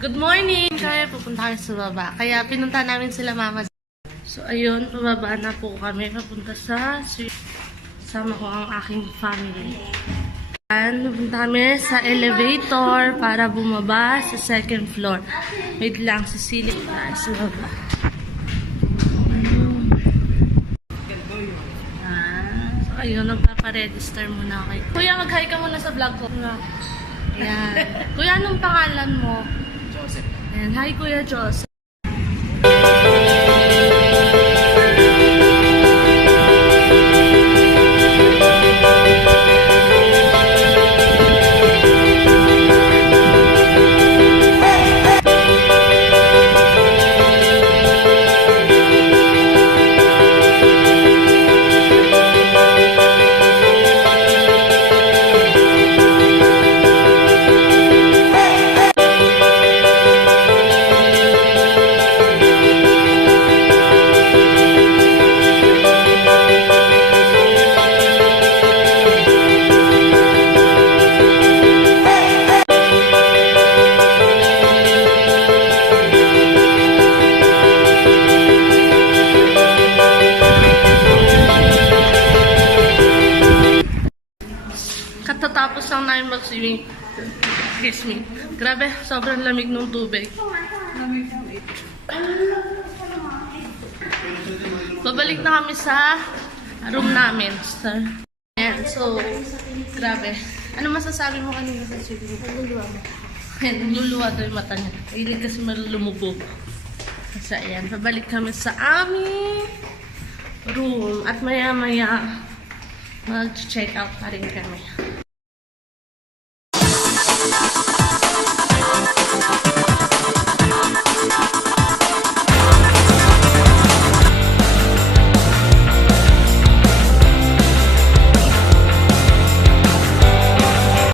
Good morning! Kaya pupunta kami sa baba. Kaya pinunta namin sila mama. So ayun, pababa na po kami. Papunta sa sama ko ang aking family. Pupunta kami sa elevator para bumaba sa second floor. Wait lang, sisilip tayo sa baba. So ayun, nagpaparegister muna ako. Kuya, mag-hi ka muna sa vlog ko. Ayan. Kuya, anong pangalan mo? Joseph. Ayan. Hi, Kuya Joseph. Katatapos lang namin mag-swimming. Excuse me. Grabe, sobrang lamig ng tubig. Babalik na kami sa room namin, sir. Ayan, so, grabe. Ano masasabi mo kanina sa swimming? Naluluwa mo. Ayan, naluluwa daw yung mata niya. Hilig kasi malulumubog. Kasi ayan, babalik kami sa aming room. At maya-maya, mag-check out pa rin kami.